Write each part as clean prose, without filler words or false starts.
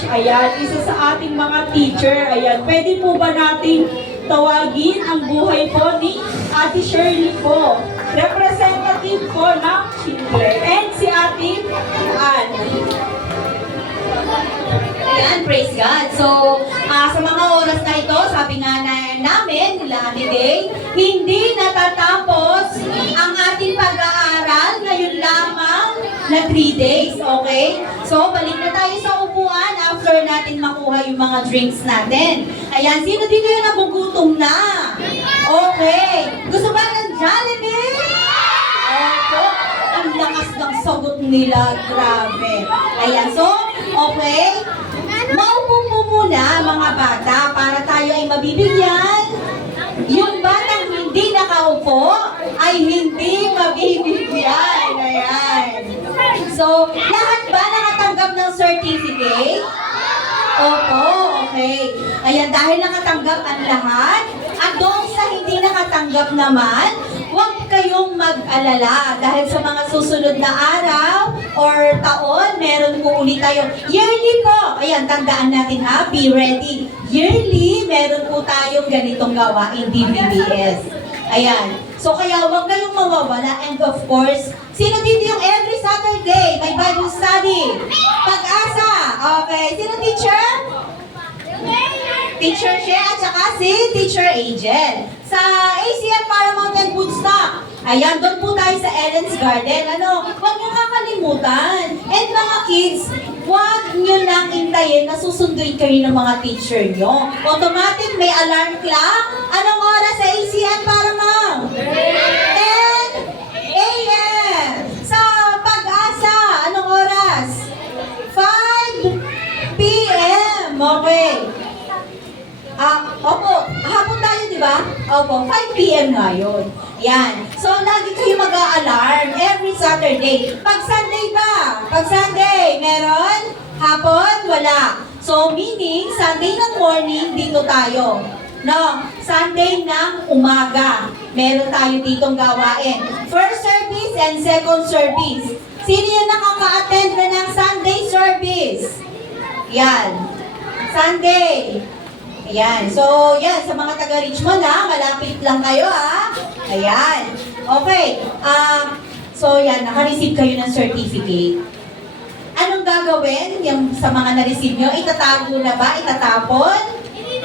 Page. Ayan, isa sa ating mga teacher. Ayan, pwede po ba nating tawagin ang buhay po ni Ate Shirley po? Representative po ng children. And si Ate Anne. Ayan, praise God. So, sa mga oras na ito, sabi nga namin, nila Ate Day, hindi natatapos ang ating pag-aaral ngayon lamang na 3 days, okay? So, balik na tayo sa upuan after natin makuha yung mga drinks natin. Ayan, sino dito yung nagugutom na? Okay. Gusto ba ng Jollibee? Opo. Ang lakas ng sagot nila. Grabe. Ayan, so, okay. Maupo po muna mga bata para tayo ay mabibigyan. Yung batang hindi nakaupo ay hindi mabibigyan. Ayan. So, lahat ba nakatanggap ng certificate? Opo, okay. Ayan, dahil nakatanggap ang lahat, at doon sa hindi nakatanggap naman, huwag kayong mag-alala dahil sa mga susunod na araw or taon, meron po ulit tayo. Yearly po, ayan, tandaan natin ha, be ready. Yearly, meron po tayong ganitong gawain, DBBS. Ayan. So kaya huwag kayong mawawala. And of course, sino dito yung every Saturday may Bible study? Pag-asa. Okay. Sino teacher? Teacher Shea at saka si Teacher Angel. Sa ACM Paramount and Woodstock. Ayan, doon po tayo sa Ellen's Garden. Ano, huwag niyo kakalimutan. And mga kids, huwag niyo lang hintayin na susunduin kayo ng mga teacher niyo. Automatic may alarm clock. Anong oras sa ACM Paramount? 10 a.m. Sa Pag-asa, anong oras? 5 p.m. Okay. Opo, hapon tayo, di ba? Opo, 5 p.m. nga yun. Yan. So, lagi kayo mag-a-alarm every Saturday. Pag Sunday ba? Pag Sunday, meron? Hapon? Wala. So, meaning, Sunday ng morning, dito tayo. No, Sunday ng umaga. Meron tayo ditong gawain. First service and second service. Sino yung nakaka-attend na ng Sunday service? Yan. Sunday. Ayan. So, yan. Sa mga taga-Richmond, malapit lang kayo, Ayan. Okay. So, yan. Naka-receive kayo ng certificate. Anong gagawin yung sa mga na-receive nyo? Itatago na ba? Itatapon?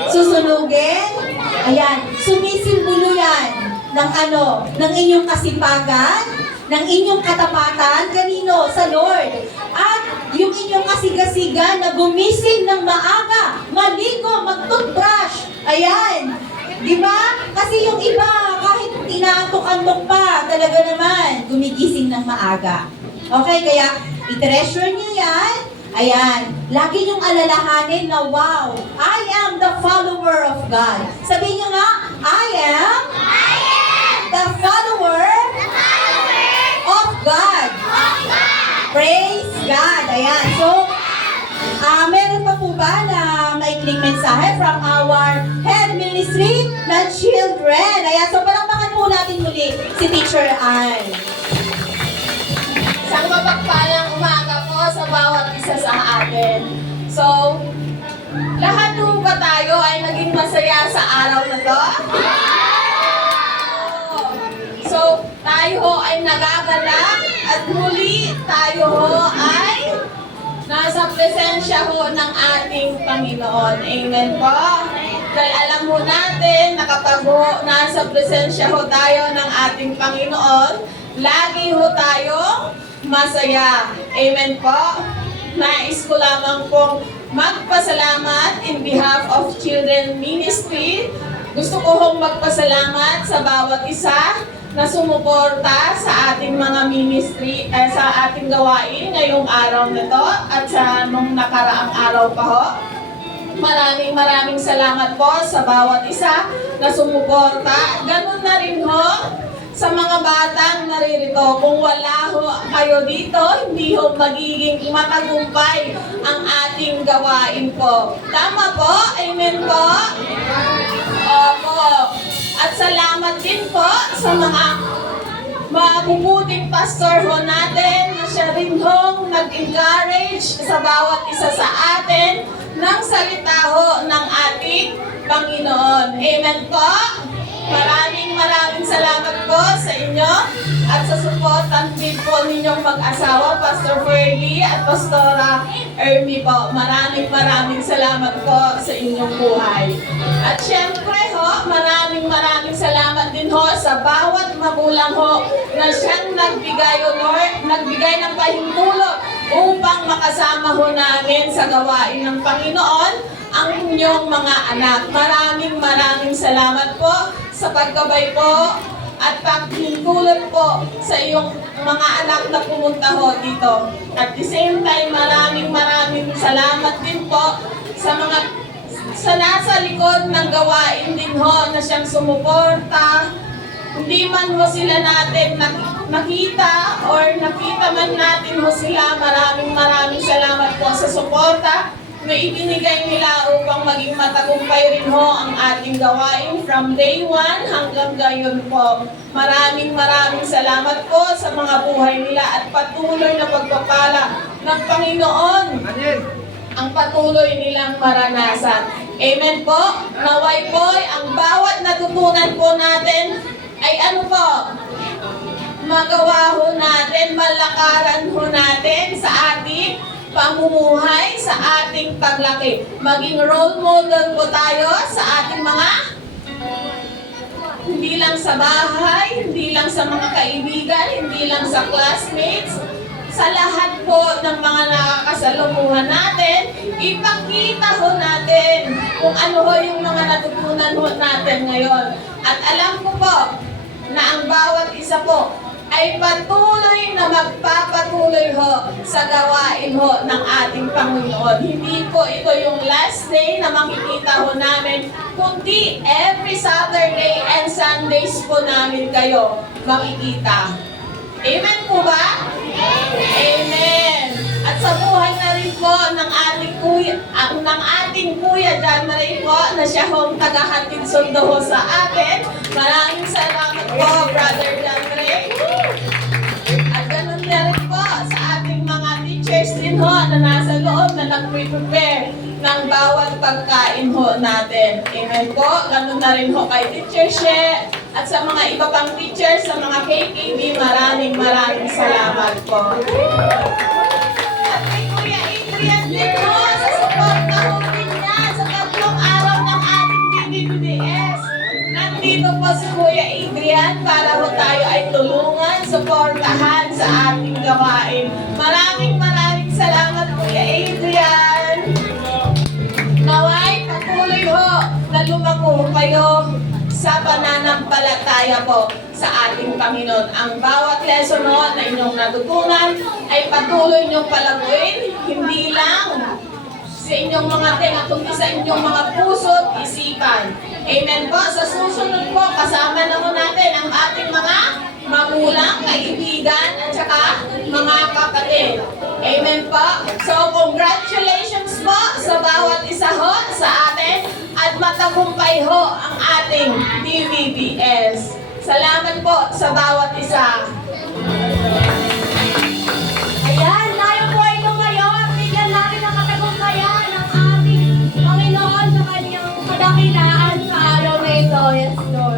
Susunugin? Ayan. Sumisimbolo yan ng ng inyong kasipagan, ng inyong katapatan, kanino? Sa Lord. At yung inyong kasigasigan na gumising ng maaga, maligo, mag-toothbrush. Ayan. Di ba? Kasi yung iba, kahit tinaantok-antok pa, talaga naman, gumigising ng maaga. Okay, kaya i-treasure niyo yan. Ayan. Lagi niyong alalahanin na, wow, I am the follower of God. Sabihin niyo nga, I am the follower of God. Praise God. Ayan. So, meron pa po ba na maikling mensahe from our head ministry na children? Ayan. So, palakpakan po natin muli si Teacher Anne. Isang mapagpalang umaga po sa bawat isa sa atin. So, lahat po ba tayo ay naging masaya sa araw na to? So, tayo ho ay nagagalak at muli tayo ho ay nasa presensya ho ng ating Panginoon. Amen po. Dahil alam ho natin na kapag ho nasa presensya ho tayo ng ating Panginoon, lagi ho tayo masaya. Amen po. Nais ko lamang pong magpasalamat in behalf of Children Ministry. Gusto ko hong magpasalamat sa bawat isa na sumuporta sa ating mga ministry, sa ating gawain ngayong araw na to at sa nung nakaraang araw pa ho. Maraming salamat po sa bawat isa na sumuporta. Ganun na rin ho sa mga batang naririto. Kung wala ho kayo dito, hindi ho magiging matagumpay ang ating gawain po. Tama po? Amen po? Opo. At salamat din po sa mga mabubuting pastor ho natin na siya rin hong nag-encourage sa bawat isa sa atin ng salita ho ng ating Panginoon. Amen po. Maraming salamat po sa inyo at sa suportan din po ninyong mag-asawa, Pastor Ferdy at Pastora Ermi po. Maraming salamat po sa inyong buhay. At syempre ho, maraming salamat din ho sa bawat magulang ho na siyang nagbigay o Lord, nagbigay ng pahintulot upang makasama ho namin sa gawain ng Panginoon ang inyong mga anak. Maraming salamat po sa pagkabay po at paghintulot po sa iyong mga anak na pumunta ho dito. At the same time, maraming salamat din po sa nasa likod ng gawain din ho na siyang sumuporta. Hindi man ho sila natin nakita or nakita man natin ho sila, maraming salamat po sa suporta na ibinigay nila upang maging matagumpay rin ho ang ating gawain from day 1 hanggang ngayon po. Maraming salamat po sa mga buhay nila at patuloy na pagpapala ng Panginoon ang patuloy nilang maranasan. Amen po. Naway po ang bawat natutunan po natin ay ano po? Magawa ho natin, malakaran ho natin sa ating pamumuhay, sa ating paglaki. Maging role model po tayo sa ating mga hindi lang sa bahay, hindi lang sa mga kaibigan, hindi lang sa classmates, sa lahat po ng mga nakakasalumuhan natin, ipakita ho natin kung ano ho yung mga natutunan ho natin ngayon. At alam ko po na ang bawat isa po ay patuloy na magpapatuloy ho sa gawain ho ng ating Panginoon. Hindi po ito yung last day na makikita ho namin, kundi every Saturday and Sundays po namin kayo makikita. Amen po ba? Amen. At sa buhay na rin po ng ating kuya John Ray po na siya hong tagahatid sundo ho sa atin. Maraming salamat po, Brother John Ray. At ganun na rin po sa ating mga teachers din ho na nasa loob na nag-prepare ng bawat pagkain ho natin. Amen po. Ganun na rin ho kay Teacher She at sa mga iba pang teachers, sa mga KKB, maraming salamat po. At kay Kuya Adrian din po sa suporta ho din niya sa 3 araw ng ating PBBS. Nandito po si Kuya Adrian para ho tayo ay tulungan, suportahan sa ating gawain. Maraming salamat Kuya Adrian. Naway, patuloy ho na lumako kayo sa pananampalataya po sa ating Panginoon. Ang bawat lesson ho na inyong natutunan ay patuloy niyong palaguin, hindi lang sa inyong mga tenga, kundi sa inyong mga puso at isipan. Amen po. Sa susunod po, kasama na ho natin ang ating mga magulang, kaibigan, at saka mga kapatid. Amen po. So, congratulations po sa bawat isa ho sa atin at matagumpay ho ang ating DVBS. Salamat po sa bawat isa. Ayan, tayo po ay ngayon. Bigyan natin ang katagumpayan ng ating Panginoon sa kanyang kadakilaan sa araw na ito. Yes, Lord.